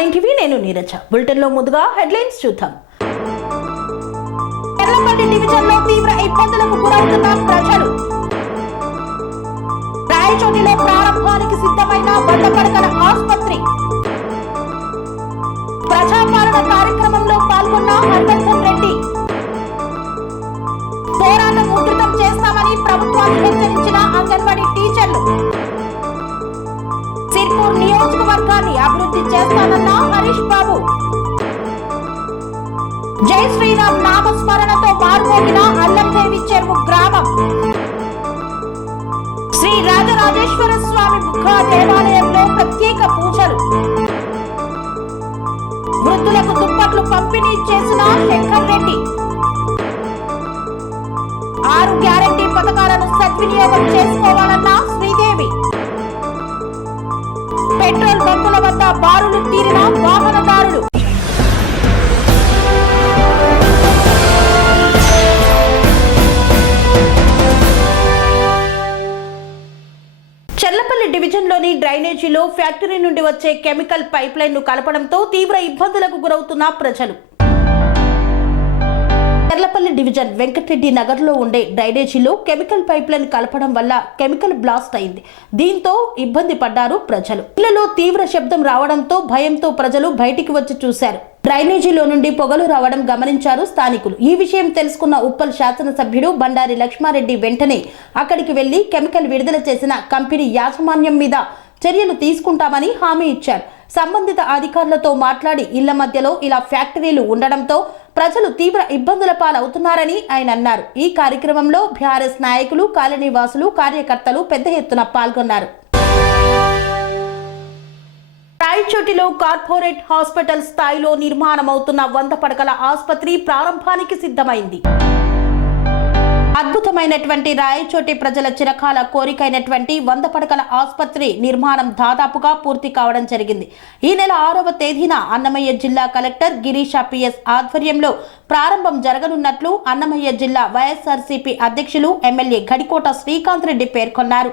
R9 TV నేను Neeraja. Bulletin లో ముందుగా హెడ్లైన్స్ చూద్దాం. ఎర్రపల్లి డివిజన్ లో తీవ్ర ఇబ్బందులకు గురవుతున్న ప్రజలు. రాయచోటిలో ప్రారంభానికి సిద్ధమైన 100 పడకల ఆసుపత్రి. ప్రజాపాలన కార్యక్రమంలో పాల్గొన్న హర్వర్ధన్ రెడ్డి. పోరాటం ఉధృతం చేస్తామని ప్రభుత్వాన్ని హెచ్చరించిన అంగన్వాడీ టీచర్లు. సిర్పూర్ నియోజకవర్గాన్ని అభివృద్ధి చేస్తానన్న హరీష్ బాబు. జై శ్రీరామ్ నామస్మరణతో మారుమోగిన అల్లందేవి చెరువు గ్రామం. శ్రీ రాజరాజేశ్వర స్వామి బుగ్గ దేవాలయంలో ప్రత్యేక పూజలు. వృద్ధులకు దుప్పట్లు పంపిణీ చేసిన శంకర్ రెడ్డి. 6 గ్యారంటీ పథకాలను సద్వినియోగం చేసుకోవాలన్న శ్రీదేవి. పెట్రోల్ బంకుల వద్ద బారులు తీరిన వాహనదారులు. చెర్లపల్లి డివిజన్లోని డ్రైనేజీలో ఫ్యాక్టరీ నుండి వచ్చే కెమికల్ పైప్ లైన్ ను కలపడంతో తీవ్ర ఇబ్బందులకు గురవుతున్న ప్రజలు. చెర్లపల్లి డివిజన్ వెంకటరెడ్డి నగర్ లో ఉండే డ్రైనేజీలో కెమికల్ పైప్ లైన్ కలపడం వల్ల కెమికల్ బ్లాస్ట్ అయింది. దీంతో ఇబ్బంది పడ్డారు ప్రజలు. ఇళ్లలో తీవ్ర శబ్దం రావడంతో భయంతో ప్రజలు బయటికి వచ్చి చూశారు. డ్రైనేజీలో నుండి పొగలు రావడం గమనించారు స్థానికులు. ఈ విషయం తెలుసుకున్న ఉప్పల్ శాసనసభ్యుడు బండారి లక్ష్మారెడ్డి వెంటనే అక్కడికి వెళ్లి కెమికల్ విడుదల చేసిన కంపెనీ యాజమాన్యం మీద చర్యలు తీసుకుంటామని హామీ ఇచ్చారు. సంబంధిత అధికారులతో మాట్లాడి ఇళ్ల మధ్యలో ఇలా ఫ్యాక్టరీలు ఉండడంతో ప్రజలు తీవ్ర ఇబ్బందుల పాలవుతున్నారని ఆయన అన్నారు. ఈ కార్యక్రమంలో బీఆర్ఎస్ నాయకులు, కాలనీ వాసులు, కార్యకర్తలు పెద్ద ఎత్తున పాల్గొన్నారు. రాయచోటిలో కార్పొరేట్ హాస్పిటల్ స్థాయిలో నిర్మాణమవుతున్న 100 పడకల ఆసుపత్రి ప్రారంభానికి సిద్ధమైంది. అద్భుతమైనటువంటి రాయచోటి ప్రజల చిరకాల కోరికైనటువంటి 100 పడకల ఆసుపత్రి నిర్మాణం దాదాపుగా పూర్తి కావడం జరిగింది. ఈ నెల 6వ తేదీన అన్నమయ్య జిల్లా కలెక్టర్ గిరీష పిఎస్ ఆధ్వర్యంలో ప్రారంభం జరగనున్నట్లు అన్నమయ్య జిల్లా వైఎస్ఆర్సీపీ అధ్యక్షులు ఎమ్మెల్యే గడికోట శ్రీకాంత్ రెడ్డి పేర్కొన్నారు.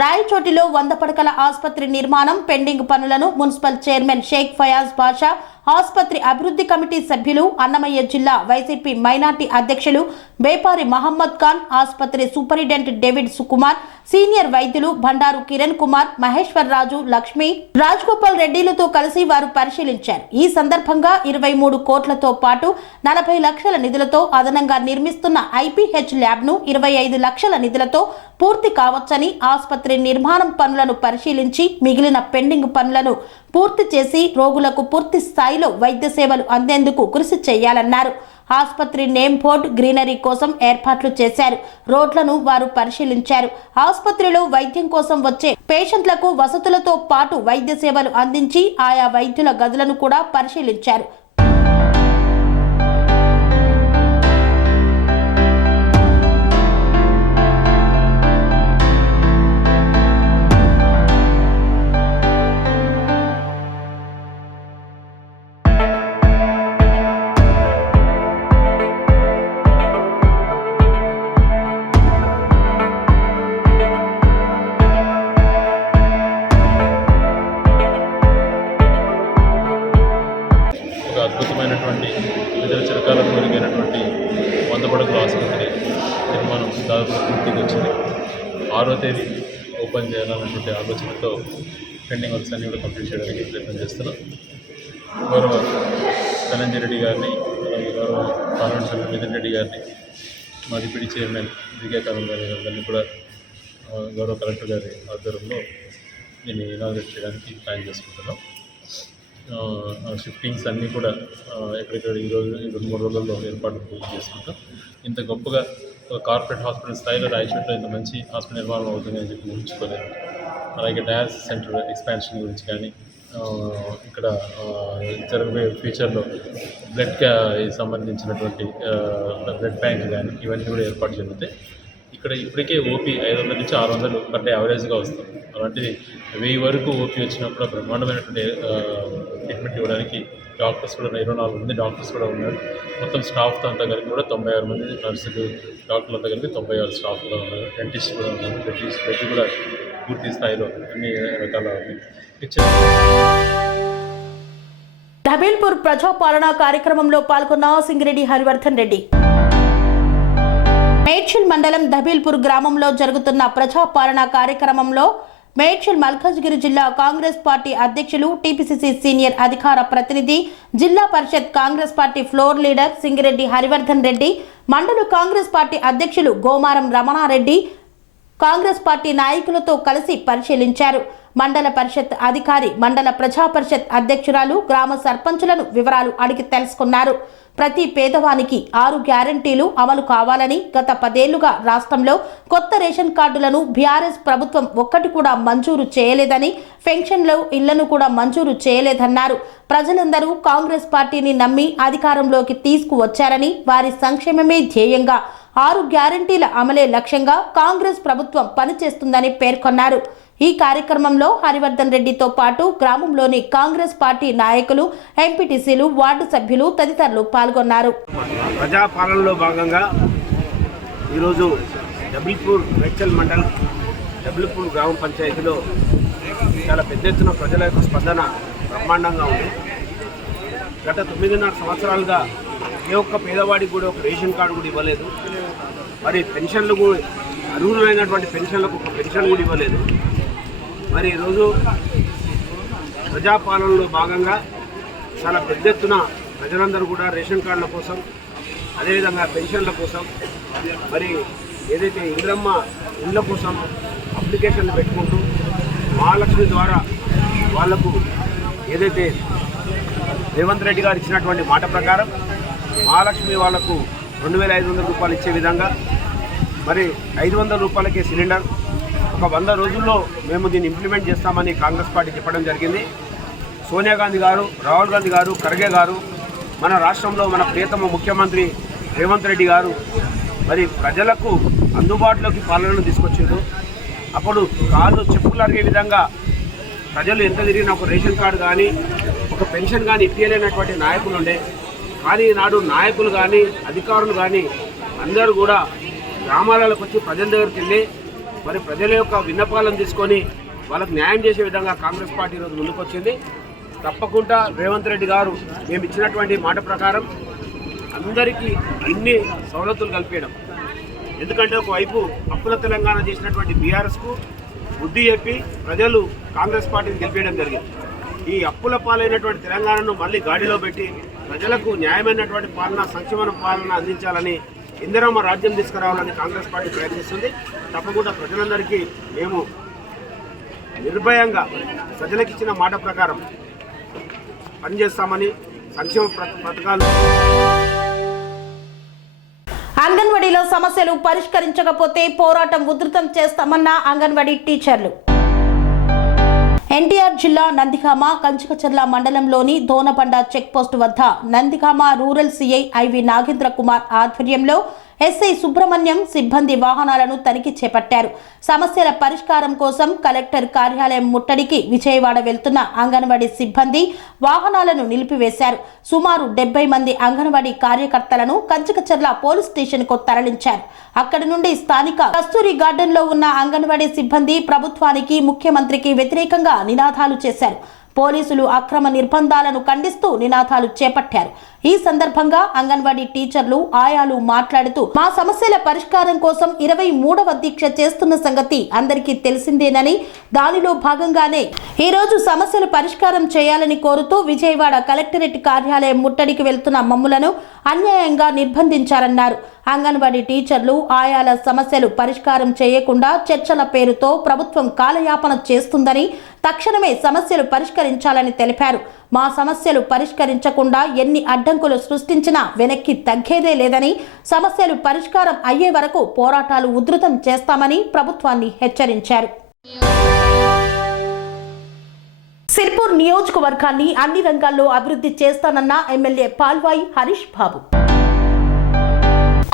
రాయచోటిలో 100 పడకల ఆసుపత్రి నిర్మాణం పెండింగ్ పనులను మున్సిపల్ చైర్మన్ షేక్ ఫయాజ్ బాషా, ఆసుపత్రి అభివృద్ధి కమిటీ సభ్యులు, అన్నమయ్య జిల్లా వైసీపీ మైనార్టీ అధ్యక్షులు బేపారి మహమ్మద్ ఖాన్, ఆసుపత్రి సూపరింటెండెంట్ డేవిడ్ సుకుమార్, సీనియర్ వైద్యులు బండారు కిరణ్ కుమార్, మహేశ్వర్ రాజు, లక్ష్మి, రాజగోపాల్ రెడ్డిలతో కలిసి వారు పరిశీలించారు. ఈ సందర్భంగా 23 కోట్లతో పాటు 40 లక్షల నిధులతో అదనంగా నిర్మిస్తున్న ఐపీహెచ్ ల్యాబ్ ను 25 లక్షల నిధులతో పూర్తి కావచ్చని, ఆసుపత్రి నిర్మాణం పనులను పరిశీలించి మిగిలిన పెండింగ్ పనులను పూర్తి చేసి రోగులకు పూర్తి స్థాయిలో వైద్య సేవలు అందేందుకు కృషి చేయాలన్నారు. ఆసుపత్రి నేమ్ బోర్డు, గ్రీనరీ కోసం ఏర్పాట్లు చేశారు. రోడ్లను వారు పరిశీలించారు. ఆసుపత్రిలో వైద్యం కోసం వచ్చే పేషెంట్లకు వసతులతో పాటు వైద్య సేవలు అందించి ఆయా వైద్యుల గదులను కూడా పరిశీలించారు. అద్భుతమైనటువంటి ప్రజల చిరకాల కోరికైనటువంటి 100 పడకల ఆసుపత్రి నిర్మాణం దాదాపు పూర్తికి వచ్చింది. 6వ తేదీ ఓపెన్ చేయాలన్నటువంటి ఆలోచనతో పెండింగ్ వర్క్స్ అన్ని కూడా కంప్లీట్ చేయడానికి ప్రయత్నం చేస్తున్నాం. గౌరవ ధనంజయ రెడ్డి గారిని, అలాగే గౌరవ పార్లమెంట్ సభ్యులు మిథున్ రెడ్డి గారిని, మా డిప్యూటీ చైర్మన్ విజయకాంత్ గారి అందరినీ కూడా గౌరవ కలెక్టర్ గారి ఆధ్వర్యంలో దీన్ని ఇనాగ్రేట్ చేయడానికి ప్లాన్ చేసుకుంటున్నాం. షిఫ్టింగ్స్ అన్నీ కూడా ఎక్కడెక్కడ ఈరోజు 2-3 రోజుల్లో ఏర్పాట్లు పూర్తి చేసుకుంటాం. ఇంత గొప్పగా కార్పొరేట్ హాస్పిటల్ స్థాయిలో రాయచోట్లో ఇంత మంచి హాస్పిటల్ నిర్మాణం అవుతుందని చెప్పి ఊహించుకోలేదు. అలాగే డయాలసిస్ సెంటర్ ఎక్స్పాన్షన్ గురించి కానీ, ఇక్కడ జరగబోయే ఫ్యూచర్లో బ్లడ్కి సంబంధించినటువంటి బ్లడ్ బ్యాంక్ కానీ ఇవన్నీ కూడా ఏర్పాటు జరుగుతాయి. ఇక్కడ ఇప్పటికే ఓపీ 500 నుంచి 600 పర్ డే యావరేజ్గా వస్తుంది. అలాంటిది 1000 వరకు ఓపీ వచ్చినప్పుడు బ్రహ్మాండమైనటువంటి ట్రీట్మెంట్ ఇవ్వడానికి డాక్టర్స్ కూడా 24 మంది డాక్టర్స్ కూడా ఉన్నారు. మొత్తం స్టాఫ్తో అంతా కలిపి కూడా 96 మంది నర్సులు, డాక్టర్లు అంతా కలిపి 96 స్టాఫ్ కూడా ఉన్నారు. డెంటిస్ట్ కూడా ఉన్నారు. డెంటిస్ట్ కూడా పూర్తి స్థాయిలో అన్ని రకాల ధబీల్పూర్ ప్రజాపాలన కార్యక్రమంలో పాల్గొన్న సింగిరెడ్డి హరివర్ధన్ రెడ్డి. మేడ్చల్ మండలం ధబీల్పూర్ గ్రామంలో జరుగుతున్న ప్రజాపాలన కార్యక్రమంలో మేడ్చల్ మల్కాజ్గిరి జిల్లా కాంగ్రెస్ పార్టీ అధ్యక్షులు, టీపీసీసీ సీనియర్ అధికార ప్రతినిధి, జిల్లా పరిషత్ Congress party floor leader Singireddy Harivardhan Reddy, మండల కాంగ్రెస్ పార్టీ అధ్యక్షులు గోమారం రమణారెడ్డి కాంగ్రెస్ పార్టీ నాయకులతో కలిసి పరిశీలించారు. మండల పరిషత్ అధికారి, మండల ప్రజా పరిషత్ అధ్యక్షురాలు, గ్రామ సర్పంచులను వివరాలు అడిగి తెలుసుకున్నారు. ప్రతి పేదవానికి 6 గ్యారంటీలు అమలు కావాలని, గత 10 ఏళ్లుగా రాష్ట్రంలో కొత్త రేషన్ కార్డులను బీఆర్ఎస్ ప్రభుత్వం ఒక్కటి కూడా మంజూరు చేయలేదని, పెన్షన్లు, ఇళ్లను కూడా మంజూరు చేయలేదన్నారు. ప్రజలందరూ కాంగ్రెస్ పార్టీని నమ్మి అధికారంలోకి తీసుకువచ్చారని, వారి సంక్షేమమే ధ్యేయంగా 6 గ్యారంటీల అమలే లక్ష్యంగా కాంగ్రెస్ ప్రభుత్వం పనిచేస్తుందని పేర్కొన్నారు. ఈ కార్యక్రమంలో హరివర్ధన్ రెడ్డితో పాటు గ్రామంలోని కాంగ్రెస్ పార్టీ నాయకులు, ఎంపీటీసీలు, వార్డు సభ్యులు తదితరులు పాల్గొన్నారు. ప్రజాపాలనలో భాగంగా ఈరోజు ధబీల్పూర్ మేడ్చల్ మండల్ ధబీల్పూర్ గ్రామ పంచాయతీలో చాలా పెద్ద ఎత్తున ప్రజల యొక్క స్పందన బ్రహ్మాండంగా ఉంది. గత 9.5 సంవత్సరాలుగా ఏ ఒక్క పేదవాడికి కూడా ఒక రేషన్ కార్డు కూడా ఇవ్వలేదు. మరి పెన్షన్లు కూడా అర్హులైనటువంటి పెన్షన్లకు ఒక పెన్షన్ కూడా ఇవ్వలేదు. మరి ఈరోజు ప్రజాపాలనలో భాగంగా చాలా పెద్ద ఎత్తున ప్రజలందరూ కూడా రేషన్ కార్డుల కోసం, అదేవిధంగా పెన్షన్ల కోసం, మరి ఏదైతే ఇంద్రమ్మ ఇళ్ళ కోసం అప్లికేషన్లు పెట్టుకుంటూ మహాలక్ష్మి ద్వారా వాళ్లకు ఏదైతే రేవంత్ రెడ్డి గారు ఇచ్చినటువంటి మాట ప్రకారం మహాలక్ష్మి వాళ్లకు 2,500 రూపాయలు ఇచ్చే విధంగా, మరి 500 రూపాయలకే సిలిండర్, ఒక 100 రోజుల్లో మేము దీన్ని ఇంప్లిమెంట్ చేస్తామని కాంగ్రెస్ పార్టీ చెప్పడం జరిగింది. సోనియా గాంధీ గారు, రాహుల్ గాంధీ గారు, ఖర్గే గారు, మన రాష్ట్రంలో మన ప్రియతమ ముఖ్యమంత్రి రేవంత్ రెడ్డి గారు మరి ప్రజలకు అందుబాటులోకి పాలనను తీసుకొచ్చిండు. అప్పుడు కాళ్ళు చెప్పులు అరిగే విధంగా ప్రజలు ఎంత తిరిగినా ఒక రేషన్ కార్డు కానీ ఒక పెన్షన్ కానీ ఇప్పించలేనటువంటి నాయకులు ఉండే. కానీ నాడు నాయకులు కానీ అధికారులు కానీ అందరూ కూడా గ్రామాలకు వచ్చి ప్రజల దగ్గరికి వెళ్ళి మరి ప్రజల యొక్క విన్నపాలను తీసుకొని వాళ్ళకు న్యాయం చేసే విధంగా కాంగ్రెస్ పార్టీ ఈరోజు ముందుకొచ్చింది. తప్పకుండా రేవంత్ రెడ్డి గారు మేము ఇచ్చినటువంటి మాట ప్రకారం అందరికీ అన్ని సవలతులు కల్పించడం. ఎందుకంటే ఒకవైపు అప్పుల తెలంగాణ చేసినటువంటి బీఆర్ఎస్కు బుద్ధి చెప్పి ప్రజలు కాంగ్రెస్ పార్టీని గెలిపేయడం జరిగింది. ఈ అప్పుల పాలైనటువంటి తెలంగాణను మళ్ళీ గాడిలో పెట్టి ప్రజలకు న్యాయమైనటువంటి పాలన, సంక్షేమ పాలన అందించాలని, ఇందిరమ్మ రాజ్యం తీసుకురావాలని కాంగ్రెస్ పార్టీ ప్రయత్నిస్తుంది. తప్పకుండా ప్రజలందరికీ మేము నిర్భయంగా ప్రజలకు ఇచ్చిన మాట ప్రకారం పనిచేస్తామని, సంక్షేమ పథకాలు. అంగన్వాడీలో సమస్యలు పరిష్కరించకపోతే పోరాటం ఉధృతం చేస్తామన్న అంగన్వాడీ టీచర్లు. ఎన్టీఆర్ జిల్లా నందిగామ కంచికచర్ల మండలంలోని దోనబండ చెక్పోస్టు వద్ద Nandigama rural CI IV Nagendra Kumar ఆధ్వర్యంలో ఎస్ఐ సుబ్రహ్మణ్యం సిబ్బంది వాహనాలను తనిఖీ చేపట్టారు. సమస్యల పరిష్కారం కోసం కలెక్టర్ కార్యాలయం ముట్టడికి విజయవాడ వెళ్తున్న అంగన్వాడీ సిబ్బంది వాహనాలను నిలిపివేశారు. సుమారు 70 మంది అంగన్వాడీ కార్యకర్తలను కంచికచర్ల పోలీస్ స్టేషన్కు తరలించారు. అక్కడి నుండి స్థానిక కస్తూరి గార్డెన్లో ఉన్న అంగన్వాడీ సిబ్బంది ప్రభుత్వానికి, ముఖ్యమంత్రికి వ్యతిరేకంగా నినాదాలు చేశారు. పోలీసులు అక్రమ నిర్బంధాలను ఖండిస్తూ నినాదాలు చేపట్టారు. ఈ సందర్భంగా అంగన్వాడీ టీచర్లు, ఆయాలు మాట్లాడుతూ మా సమస్యల పరిష్కారం కోసం 23వ దీక్ష చేస్తున్న సంగతి అందరికీ తెలిసిందేనని, దానిలో భాగంగానే ఈ రోజు సమస్యలు పరిష్కారం చేయాలని కోరుతూ విజయవాడ కలెక్టరేట్ కార్యాలయం ముట్టడికి వెళ్తున్న మమ్ములను అన్యాయంగా నిర్బంధించారన్నారు. అంగన్వాడీ టీచర్లు, ఆయాల సమస్యలు పరిష్కారం చేయకుండా చర్చల పేరుతో ప్రభుత్వం కాలయాపన చేస్తుందని, తక్షణమే సమస్యలు పరిష్కరించాలని తెలిపారు. మా సమస్యలు పరిష్కరించకుండా ఎన్ని అడ్డంకులు సృష్టించినా వెనక్కి తగ్గేదే లేదని, సమస్యలు పరిష్కారం అయ్యే వరకు పోరాటాలు ఉధృతం చేస్తామని ప్రభుత్వాన్ని హెచ్చరించారు. సిర్పూర్ నియోజకవర్గాన్ని అన్ని రంగాల్లో అభివృద్ధి చేస్తానన్న ఎమ్మెల్యే పాల్వాయి హరీష్ బాబు.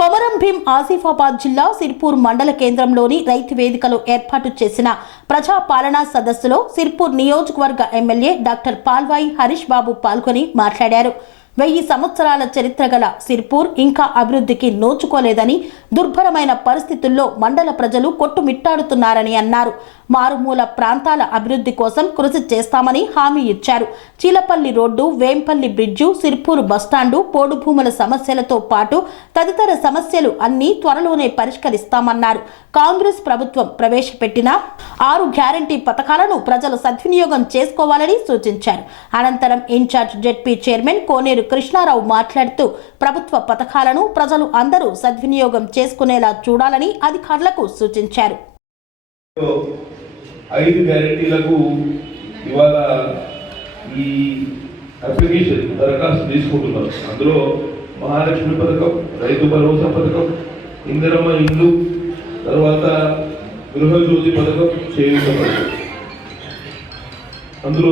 కొమరం భీం ఆసిఫాబాద్ జిల్లా సిర్పూర్ మండల కేంద్రంలోని రైతు వేదికలో ఏర్పాటు చేసిన ప్రజా పాలనా సదస్సులో సిర్పూర్ నియోజకవర్గ ఎమ్మెల్యే డాక్టర్ పాల్వాయి హరీష్ బాబు పాల్గొని మాట్లాడారు. 1000 సంవత్సరాల చరిత్ర గల సిర్పూర్ ఇంకా అభివృద్ధికి నోచుకోలేదని, దుర్భరమైన పరిస్థితుల్లో మండల ప్రజలు కొట్టుమిట్టాడుతున్నారని అన్నారు. మారుమూల ప్రాంతాల అభివృద్ధి కోసం కృషి చేస్తామని హామీ ఇచ్చారు. Chilapalli road, Vempalli bridge, Sirpur bus stand, పోడు భూముల సమస్యలతో పాటు తదితర సమస్యలు అన్నీ త్వరలోనే పరిష్కరిస్తామన్నారు. కాంగ్రెస్ ప్రభుత్వం ప్రవేశపెట్టిన 6 గ్యారంటీ పథకాలను ప్రజలు సద్వినియోగం చేసుకోవాలని సూచించారు. అనంతరం ఇన్ఛార్జ్ జెడ్పీ చైర్మన్ కోనేరు కృష్ణారావు మాట్లాడుతూ ప్రభుత్వ పథకాలను ప్రజలు అందరూ సద్వినియోగం చేసుకునేలా చూడాలని అధికారులకు సూచించారు. 5 గ్యారెంటీలకు ఇవాళ ఈ అప్లికేషన్ దరఖాస్తు తీసుకుంటున్నారు. అందులో మహాలక్ష్మి పథకం, రైతు భరోసా పథకం, ఇందిరమ్మ ఇల్లు, తర్వాత గృహజ్యోతి పథకం, చేయూత పథకం. అందులో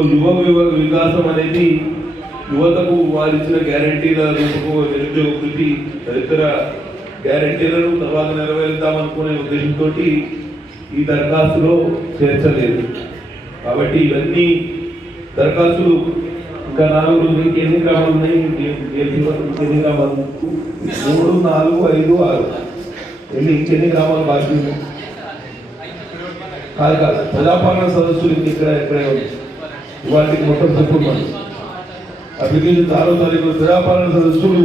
యువ వికాసం అనేది యువతకు వారిచ్చిన గ్యారెంటీల రూపకు నిరుద్యోగ వృత్తి తదితర గ్యారెంటీలను తర్వాత నెరవేరుద్దామనుకునే ఉద్దేశంతో ఈ దరఖాస్తులో చేర్చలేదు. కాబట్టి ఇవన్నీ దరఖాస్తులు ఇంకా 4 రోజులకి ఎన్ని గ్రామాలు ఉన్నాయి, ఎన్ని గ్రామాలు, 3, 4, 5, 6 ఇంకెన్ని గ్రామాలు బాకీ ఉన్నాయి? కాదు ప్రజాపాలన సదస్సులు ఎక్కడే ఉంది. ఇవాటికి మొత్తం చెప్పుకున్నాను. అప్లికేషన్ 6వ తారీఖు ప్రజాపాలన సదస్సులు.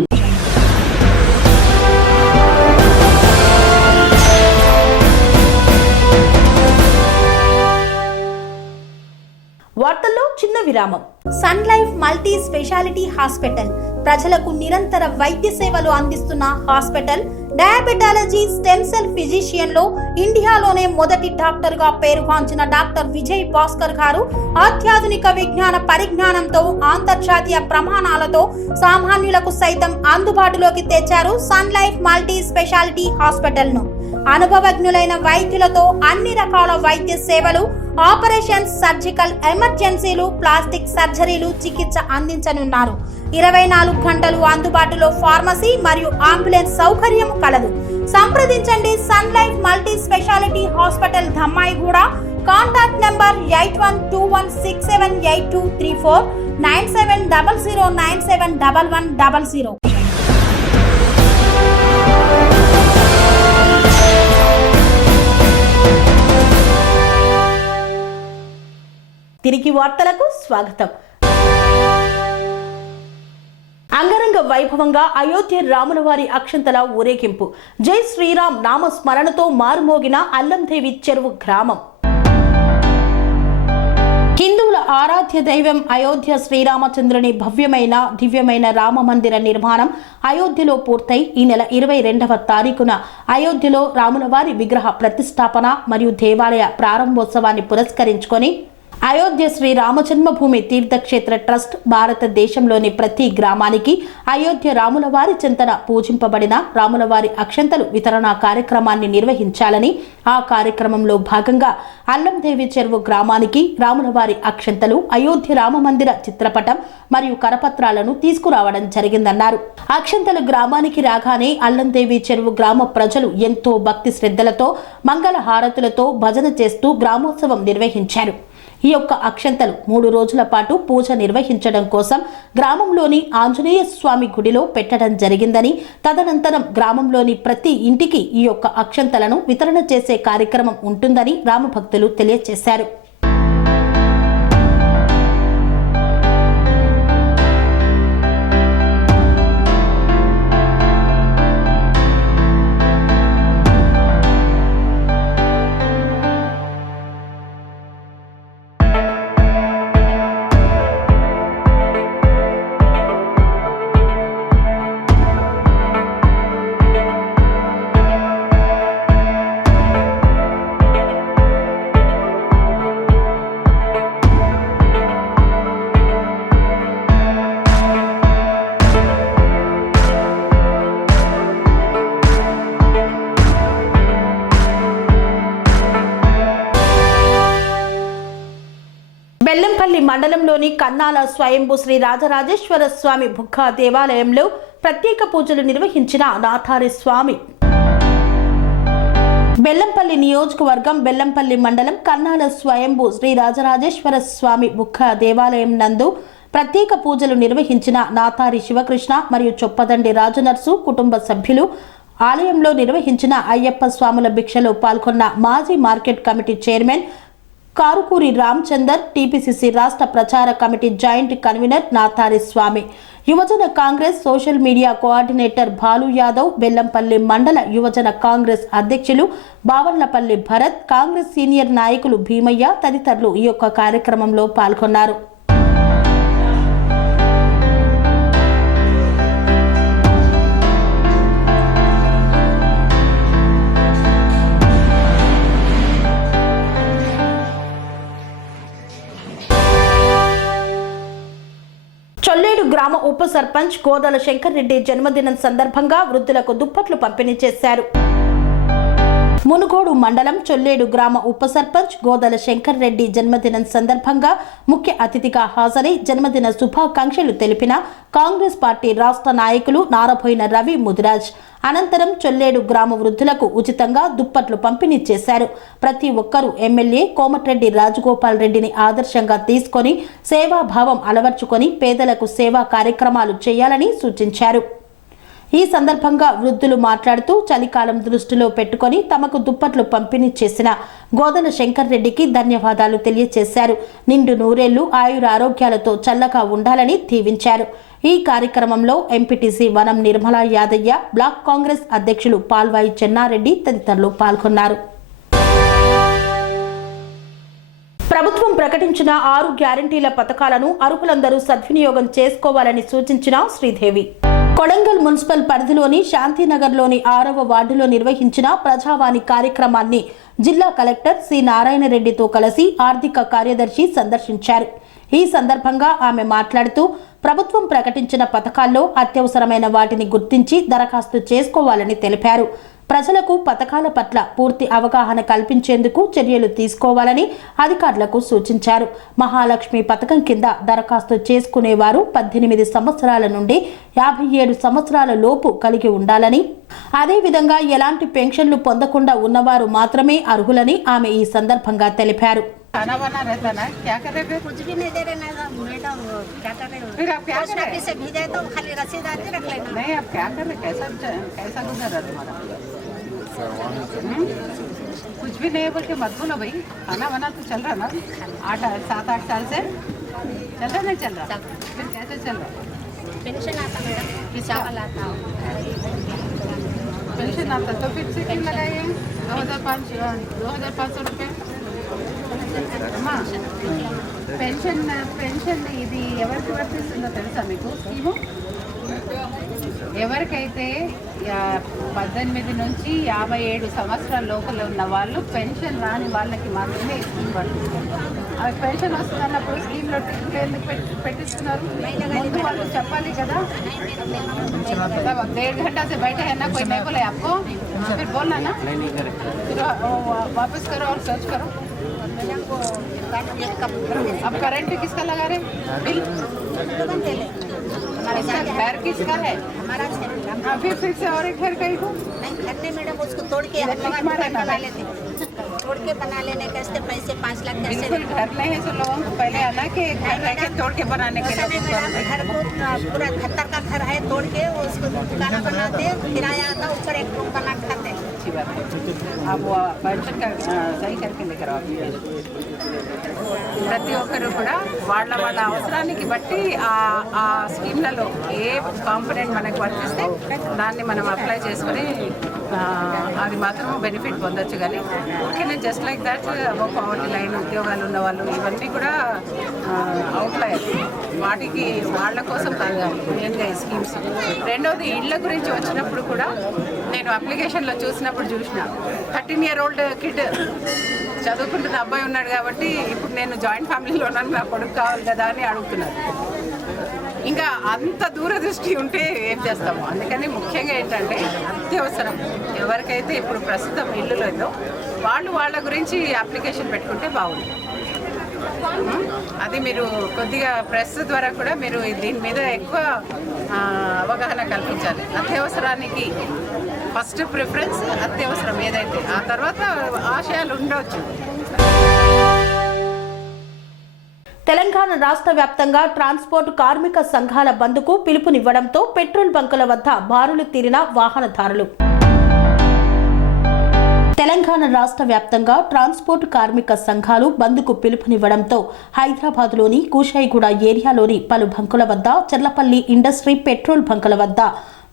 వార్తల్లో చిన్న విరామం. Sun Life multi speciality hospital ప్రజలకు నిరంతర వైద్య సేవలు అందిస్తున్న hospital. Diabetology, stem cell physician లో ఇండియాలోనే మొదటి డాక్టర్ గా పేరుగాంచిన డాక్టర్ విజయ్ భాస్కర్ గారు అత్యాధునిక విజ్ఞాన పరిజ్ఞానంతో అంతర్జాతీయ ప్రమాణాలతో సామాన్యులకు సైతం అందుబాటులోకి తెచ్చారు Sun Life multi speciality hospital ను. అనుభవజ్ఞులైన వైద్యులతో అన్ని రకాల వైద్య సేవలు, ఆపరేషన్స్, సర్జికల్ ఎమర్జెన్సీలు, ప్లాస్టిక్ సర్జరీలు, చికిత్స అందించనున్నారు. 24 గంటలు అందుబాటులో ఫార్మసీ మరియు అంబులెన్స్ సౌకర్యం కలదు. సంప్రదించండి Sun Life multi speciality hospital, Dammaiguda. Contact number 8121678234, 9700971100. తిరిగి వార్తలకు స్వాగతం. అంగరంగ వైభవంగా అయోధ్య రాములవారి అక్షంతల ఊరేగింపు. జై శ్రీరామ్ నామస్మరణతో మారుమోగిన అల్లందేవి చెరువు గ్రామం. హిందువుల ఆరాధ్య దైవం అయోధ్య శ్రీరామచంద్రుని భవ్యమైన దివ్యమైన రామ మందిర నిర్మాణం అయోధ్యలో పూర్తయి ఈ నెల 22వ తారీఖున అయోధ్యలో రాములవారి విగ్రహ ప్రతిష్టాపన మరియు దేవాలయ ప్రారంభోత్సవాన్ని పురస్కరించుకొని అయోధ్య శ్రీ రామజన్మభూమి తీర్థక్షేత్ర ట్రస్ట్ భారతదేశంలోని ప్రతి గ్రామానికి అయోధ్య రాములవారి చెంతన పూజింపబడిన రాములవారి అక్షంతలు వితరణ కార్యక్రమాన్ని నిర్వహించాలని, ఆ కార్యక్రమంలో భాగంగా అల్లందేవి చెరువు గ్రామానికి రాములవారి అక్షంతలు, అయోధ్య రామమందిర చిత్రపటం మరియు కరపత్రాలను తీసుకురావడం జరిగిందన్నారు. అక్షంతలు గ్రామానికి రాగానే అల్లందేవి చెరువు గ్రామ ప్రజలు ఎంతో భక్తి శ్రద్ధలతో మంగళ హారతులతో భజన చేస్తూ గ్రామోత్సవం నిర్వహించారు. ఈ యొక్క అక్షంతలు 3 రోజుల పాటు పూజ నిర్వహించడం కోసం గ్రామంలోని ఆంజనేయ స్వామి గుడిలో పెట్టడం జరిగిందని, తదనంతరం గ్రామంలోని ప్రతి ఇంటికి ఈ యొక్క అక్షంతలను వితరణ చేసే కార్యక్రమం ఉంటుందని రామభక్తులు తెలియజేశారు. బెల్లంపల్లి మండలంలోని కన్నాల స్వయంభూ శ్రీ రాజరాజేశ్వర స్వామి బుగ్గ దేవాలయంలో ప్రత్యేక పూజలు నిర్వహించిన నాథారి స్వామి. బెల్లంపల్లి నియోజకవర్గం బెల్లంపల్లి మండలం కన్నాల స్వయంభూ శ్రీ రాజరాజేశ్వర స్వామి బుగ్గ దేవాలయం నందు ప్రత్యేక పూజలు నిర్వహించిన నాతారి శివకృష్ణ మరియు చొప్పదండి రాజనర్సు కుటుంబ సభ్యులు, ఆలయంలో నిర్వహించిన అయ్యప్ప స్వాముల భిక్షలో పాల్గొన్న మాజీ market committee chairman Karukuri Ramachandar, TPCC రాష్ట్ర ప్రచార committee joint convener Nathari Swamy, యువజన Congress social media coordinator Bhalu Yadav, Bellampalli మండల యువజన కాంగ్రెస్ అధ్యక్షులు బావర్లపల్లి భరత్, కాంగ్రెస్ సీనియర్ నాయకులు భీమయ్య తదితరులు ఈ యొక్క కార్యక్రమంలో పాల్గొన్నారు. చొల్లేడు గ్రామ ఉప సర్పంచ్ గోదల శంకర్ రెడ్డి జన్మదినం సందర్భంగా వృద్ధులకు దుప్పట్లు పంపిణీ చేశారు. మునుగోడు మండలం చొల్లేడు గ్రామ ఉప సర్పంచ్ గోదల శంకర్ రెడ్డి జన్మదినం సందర్భంగా ముఖ్య అతిథిగా హాజరై జన్మదిన శుభాకాంక్షలు తెలిపిన కాంగ్రెస్ పార్టీ రాష్ట్ర నాయకులు నారబోయిన రవి ముదిరాజ్ అనంతరం చొల్లేడు గ్రామ వృద్ధులకు ఉచితంగా దుప్పట్లు పంపిణీ చేశారు. ప్రతి ఒక్కరూ ఎమ్మెల్యే కోమటిరెడ్డి రాజగోపాల్ రెడ్డిని ఆదర్శంగా తీసుకొని సేవాభావం అలవర్చుకొని పేదలకు సేవా కార్యక్రమాలు చేయాలని సూచించారు. ఈ సందర్భంగా వృద్ధులు మాట్లాడుతూ చలికాలం దృష్టిలో పెట్టుకొని తమకు దుప్పట్లు పంపిణీ చేసిన గోదల శంకర్ రెడ్డికి ధన్యవాదాలు తెలియజేశారు. నిండు నూరేళ్లు ఆయురారోగ్యాలతో చల్లగా ఉండాలని దీవించారు. ఈ కార్యక్రమంలో ఎంపీటీసీ వనం నిర్మలా యాదయ్య, బ్లాక్ కాంగ్రెస్ అధ్యక్షులు పాల్వాయి చెన్నారెడ్డి తదితరులు పాల్గొన్నారు. ప్రభుత్వం ప్రకటించిన 6 గ్యారంటీల పథకాలను అర్హులందరూ సద్వినియోగం చేసుకోవాలని సూచించిన శ్రీదేవి కొడంగల్ మున్సిపల్ పరిధిలోని శాంతినగర్లోని 6వ వార్డులో నిర్వహించిన ప్రజావాణి కార్యక్రమాన్ని జిల్లా కలెక్టర్ సి నారాయణరెడ్డితో కలిసి ఆర్థిక కార్యదర్శి సందర్శించారు. ఈ సందర్భంగా ఆమె మాట్లాడుతూ ప్రభుత్వం ప్రకటించిన పథకాల్లో అత్యవసరమైన వాటిని గుర్తించి దరఖాస్తు చేసుకోవాలని తెలిపారు. ప్రజలకు పథకాల పట్ల పూర్తి అవగాహన కల్పించేందుకు చర్యలు తీసుకోవాలని అధికారులకు సూచించారు. మహాలక్ష్మి పథకం కింద దరఖాస్తు చేసుకునేవారు 18 సంవత్సరాల నుండి 57 సంవత్సరాల లోపు కలిగి ఉండాలని, అదేవిధంగా ఎలాంటి పెన్షన్లు పొందకుండా ఉన్నవారు మాత్రమే అర్హులని ఆమె ఈ సందర్భంగా తెలిపారు. खाना बना रहता ना, क्या कर रहे थे? कुछ भी नहीं दे रहे ना मैडम, क्या कर रहे हो? फिर आप क्या पोस्ट कर रहे ऑफिस से भेजा है तो खाली रसीद आती रख लेना। नहीं, आप क्या कर रहे? कैसा गुजर रहा तुम्हारा? कुछ भी नहीं बोल के मत बोलो भाई। खाना बना तो चल रहा ना, 7-8 साल से चल रहा, नहीं चल रहा? फिर कैसे चल रहा? पेंशन आता मैडम, चावल आता, पेंशन आता तो फिर से क्यों लगाइए 2,500 रुपये? అమ్మా, పెన్షన్ ఇది ఎవరికి వర్తిస్తుందో తెలుసా మీకు? స్కీము ఎవరికైతే 18 నుంచి 57 సంవత్సరాల లోపల ఉన్న వాళ్ళు, పెన్షన్ రాని వాళ్ళకి మాత్రమే ఈ స్కీమ్ పడుతుంది. అవి పెన్షన్ వస్తుందన్నప్పుడు స్కీమ్లో ఎందుకు పెట్టిస్తున్నారు? ముందు వాళ్ళు చెప్పాలి కదా. 1.5 घंटा से बैठे हैं ना, कोई नहीं बोले आपको? फिर बोलना ना, फिर वापस करो और सर्च करो. अब करंट किसका लगा रहे? बिल इसका घर किसका है? हमारा हाँ, फिर से और एक घर कहीं को नहीं करने मैडम, उसको तोड़ के बना लेते, तोड़ के बना लेने के इसके पैसे 5 लाख कैसे? बिल्कुल घर नहीं है, तो लोगों को पहले आना कि घर रह के तोड़ के बनाने के लिए घर को पूरा 78 का घर है, तोड़ के उसको दुकान बनाते, किराया आता, ऊपर एक रूम बना खाते. अच्छी बात है. आप वो पेंशन का सही करके लेकर आओ. ప్రతి ఒక్కరు కూడా వాళ్ళ అవసరానికి బట్టి ఆ స్కీమ్లలో ఏ కాంపోనెంట్ మనకు వర్తిస్తే దాన్ని మనం అప్లై చేసుకొని అది మాత్రం బెనిఫిట్ పొందొచ్చు. కానీ ఓకేనే just like that poverty line ఉద్యోగాలు ఉన్న వాళ్ళు ఇవన్నీ కూడా అవుట్లయర్, వాటికి వాళ్ళ కోసం తాగాలి మెయిన్గా ఈ స్కీమ్స్. రెండోది ఇళ్ళ గురించి వచ్చినప్పుడు కూడా నేను అప్లికేషన్లో చూసిన 13-year-old కిడ్ చదువుకుంటున్న అబ్బాయి ఉన్నాడు కాబట్టి ఇప్పుడు నేను జాయింట్ ఫ్యామిలీలో ఉన్నాను, నా కొడుకు కావాలి కదా అని అడుగుతున్నాను. ఇంకా అంత దూరదృష్టి ఉంటే ఏం చేస్తాము? అందుకని ముఖ్యంగా ఏంటంటే అత్యవసరం ఎవరికైతే ఇప్పుడు ప్రస్తుతం ఇల్లు లేదో వాళ్ళు వాళ్ళ గురించి అప్లికేషన్ పెట్టుకుంటే బాగుంది. అది మీరు కొద్దిగా ప్రెస్ ద్వారా కూడా మీరు దీని మీద ఎక్కువ అవగాహన కల్పించాలి. అత్యవసరానికి ఫస్ట్ ప్రిఫరెన్స్ అత్యవసరం ఏదైతే, ఆ తర్వాత ఆశయాలు ఉండవచ్చు. తెలంగాణ రాష్ట్ర వ్యాప్తంగా ట్రాన్స్పోర్ట్ కార్మిక సంఘాల బంద్కు పిలుపునివ్వడంతో పెట్రోల్ బంకుల వద్ద బారులు తీరిన వాహనదారులు. తెలంగాణ రాష్ట్ర వ్యాప్తంగా ట్రాన్స్పోర్ట్ కార్మిక సంఘాలు బంద్కు పిలుపునివ్వడంతో హైదరాబాద్లోని కూషాయిగూడ ఏరియాలోని పలు బంకుల వద్ద, చెర్లపల్లి ఇండస్ట్రీ పెట్రోల్ బంకుల వద్ద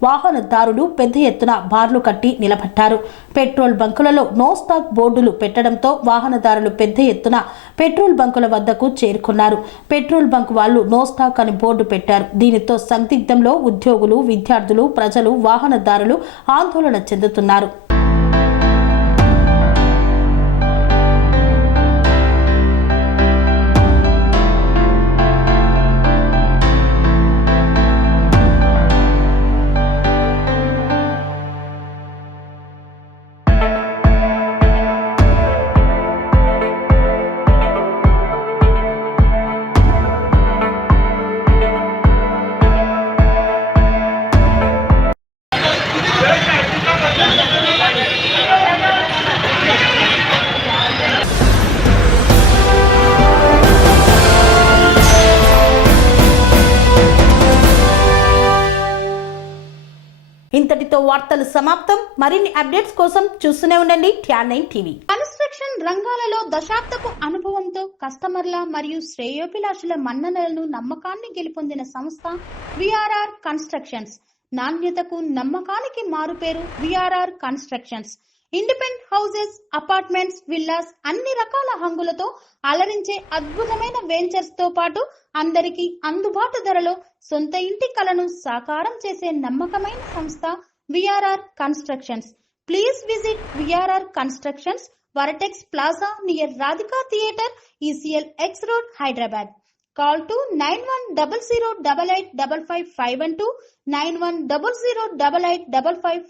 వాహనదారులు పెద్ద ఎత్తున బార్లు కట్టి నిలబడ్డారు. పెట్రోల్ బంకులలో నో స్టాక్ బోర్డులు పెట్టడంతో వాహనదారులు పెద్ద ఎత్తున పెట్రోల్ బంకుల వద్దకు చేరుకున్నారు. పెట్రోల్ బంక్ వాళ్ళు నో స్టాక్ అని బోర్డు పెట్టారు. దీనితో సందిగ్ధంలో ఉద్యోగులు, విద్యార్థులు, ప్రజలు, వాహనదారులు ఆందోళన చెందుతున్నారు. ఇంతటితో వార్తలు సమాప్తం. మరిన్ని అప్డేట్స్ కోసం చూస్తూనే ఉండండి TR9 టీవీ. కన్స్ట్రక్షన్ రంగాలలో దశాబ్దపు అనుభవంతో కస్టమర్ల మరియు శ్రేయోభిలాషుల మన్ననలను, నమ్మకాన్ని గెలుపొందిన సంస్థ VRR కన్స్ట్రక్షన్స్. నాణ్యతకు, నమ్మకానికి మారుపేరు VRR constructions. Independent houses, apartments, villas అన్ని రకాల హంగులతో అలరించే అద్భుతమైన వెంచర్స్ తో పాటు అందరికీ అందుబాటు ధరలో సొంత ఇంటి కలను సాకారం చేసే నమ్మకమైన సంస్థ VRR constructions. Please visit VRR constructions, వరటెక్స్ plaza near Radhika theatre, ECL X Road, Hyderabad. Call to 910088555512 9100885555.